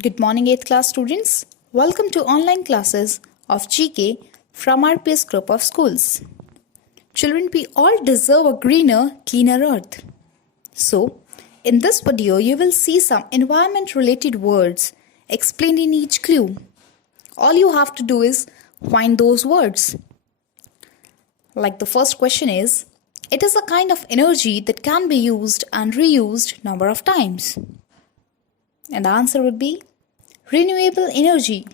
Good morning, 8th class students. Welcome to online classes of GK from RPS group of schools. Children, we all deserve a greener, cleaner earth. So, in this video, you will see some environment-related words explained in each clue. All you have to do is find those words. Like the first question is, it is a kind of energy that can be used and reused number of times. And the answer would be renewable energy.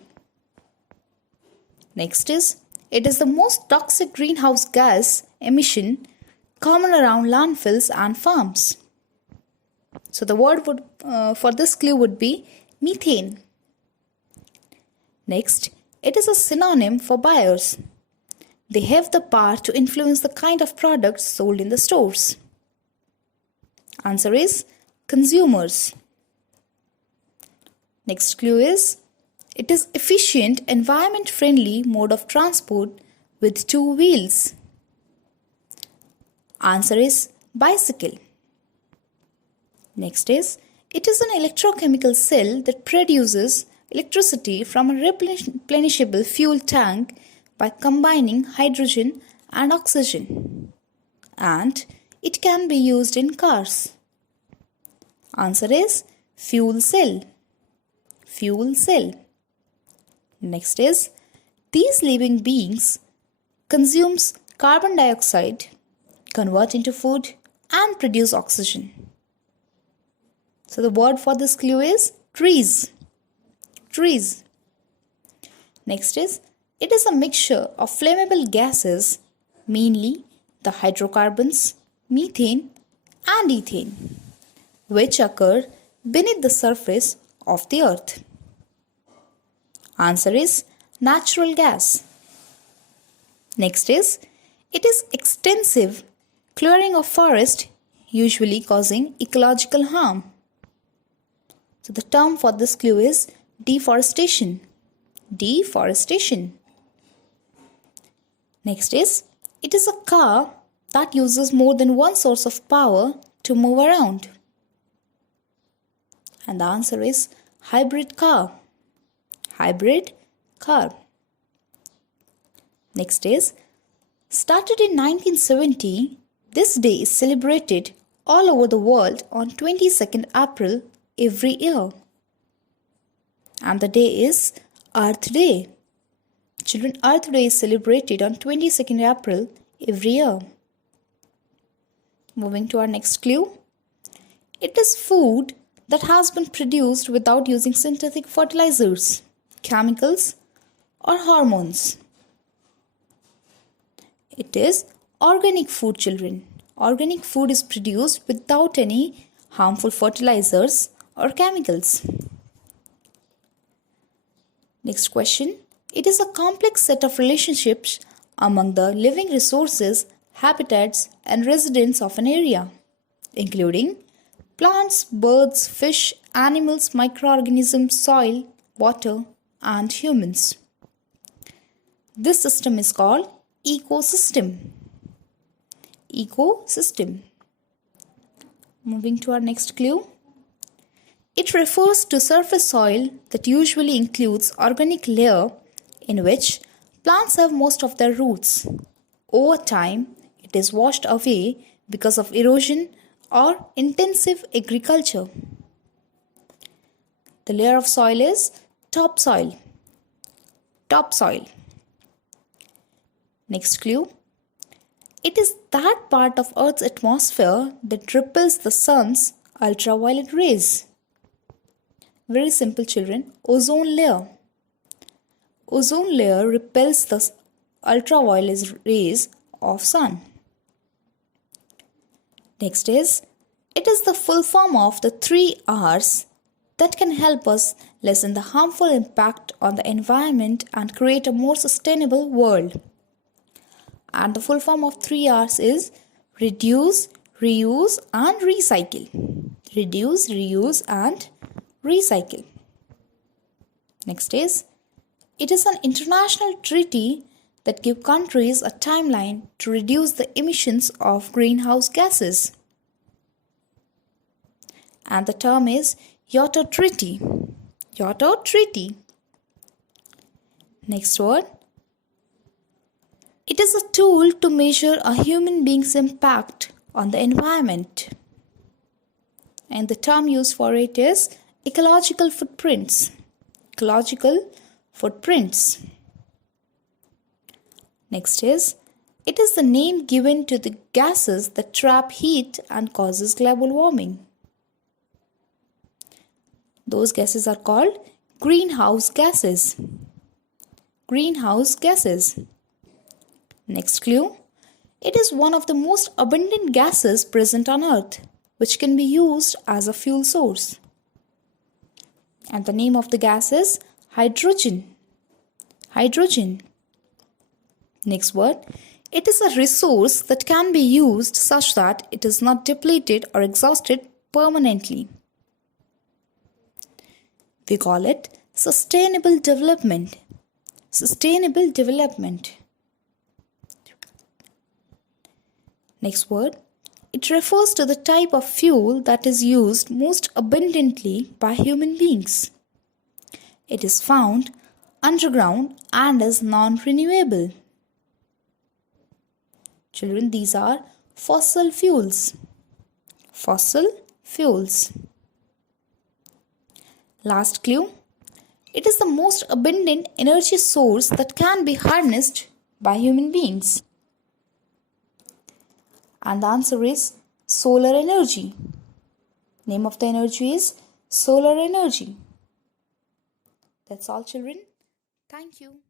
Next is, it is the most toxic greenhouse gas emission common around landfills and farms. So the word for this clue would be methane. Next, it is a synonym for buyers. They have the power to influence the kind of products sold in the stores. Answer is consumers. Next clue is, it is efficient, environment-friendly mode of transport with two wheels. Answer is bicycle. Next is, it is an electrochemical cell that produces electricity from a replenishable fuel tank by combining hydrogen and oxygen. And it can be used in cars. Answer is fuel cell. Fuel cell. Next is, these living beings consumes carbon dioxide, convert into food and produce oxygen. So the word for this clue is trees. Trees. Next is, it is a mixture of flammable gases, mainly the hydrocarbons, methane and ethane, which occur beneath the surface of the earth. Answer is natural gas. Next is, it is extensive clearing of forest, usually causing ecological harm. So the term for this clue is deforestation. Deforestation. Next is, it is a car that uses more than one source of power to move around. And the answer is hybrid car. Hybrid car. Next is, started in 1970, this day is celebrated all over the world on 22nd April every year. And the day is Earth Day. Children, Earth Day is celebrated on 22nd April every year. Moving to our next clue. It is food that has been produced without using synthetic fertilizers, chemicals or hormones. It is organic food, children. Organic food is produced without any harmful fertilizers or chemicals. Next question. It is a complex set of relationships among the living resources, habitats and residents of an area, including plants, birds, fish, animals, microorganisms, soil, water, and humans. This system is called ecosystem. Ecosystem. Moving to our next clue. It refers to surface soil that usually includes organic layer in which plants have most of their roots. Over time, it is washed away because of erosion or intensive agriculture. The layer of soil is topsoil. Topsoil. Next clue. It is that part of Earth's atmosphere that repels the sun's ultraviolet rays. Very simple, children. Ozone layer. Ozone layer repels the ultraviolet rays of sun. Next is, it is the full form of the 3 R's that can help us lessen the harmful impact on the environment and create a more sustainable world. And the full form of 3 R's is reduce, reuse and recycle. Reduce, reuse and recycle. Next is, it is an international treaty that gives countries a timeline to reduce the emissions of greenhouse gases. And the term is Kyoto Treaty. Kyoto Treaty. Next word. It is a tool to measure a human being's impact on the environment. And the term used for it is ecological footprints. Ecological footprints. Next is, it is the name given to the gases that trap heat and causes global warming. Those gases are called greenhouse gases. Greenhouse gases. Next clue. It is one of the most abundant gases present on Earth, which can be used as a fuel source. And the name of the gas is hydrogen. Hydrogen. Next word. It is a resource that can be used such that it is not depleted or exhausted permanently. We call it sustainable development. Sustainable development. Next word. It refers to the type of fuel that is used most abundantly by human beings. It is found underground and is non-renewable. Children, these are fossil fuels. Fossil fuels. Last clue. It is the most abundant energy source that can be harnessed by human beings. And the answer is solar energy. Name of the energy is solar energy. That's all, children. Thank you.